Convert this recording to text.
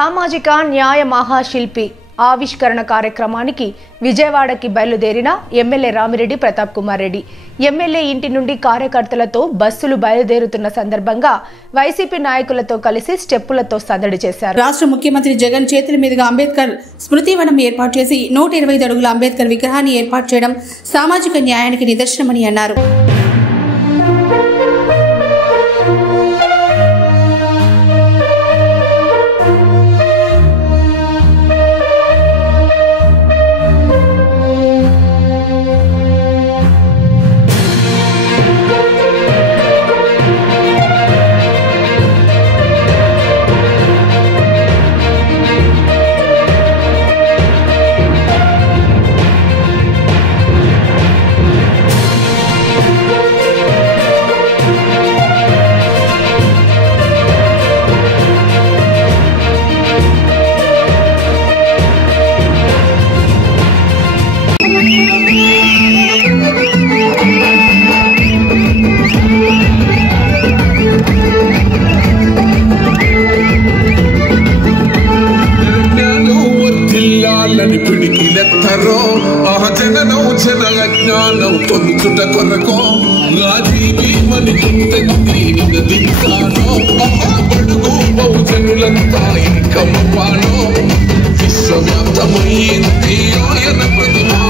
సామాజిక న్యాయ మహాశిల్పి ఆవిష్కరణ కార్యక్రమానికి విజయవాడకి బయలుదేరిన ఎమ్మెల్యే రామిరెడ్డి ప్రతాప్ కుమార్ రెడ్డి ఎమ్మెల్యే ఇంటి నుండి కార్యకర్తలతో బస్సులు బయలుదేరుతున్న సందర్భంగా వైసీపీ నాయకులతో కలిసి స్టెప్పులతో సందడి చేశారు. రాష్ట్ర ముఖ్యమంత్రి జగన్ చేతుల మీదుగా అంబేద్కర్ స్మృతివనం ఏర్పాటు చేసి 125 అడుగుల అంబేద్కర్ విగ్రహాన్ని ఏర్పాటు చేయడం సామాజిక న్యాయానికి నిదర్శనమని అన్నారు. పిడికిలెత్తరో జననం జనల జ్ఞానం పొందుట కొరకు రాజీవీమని దించాలో పడుగు బహుజనులంతా ఇంకమ్మాలో విశ్వవ్యాప్తమైంది ఆయన ప్రతిభా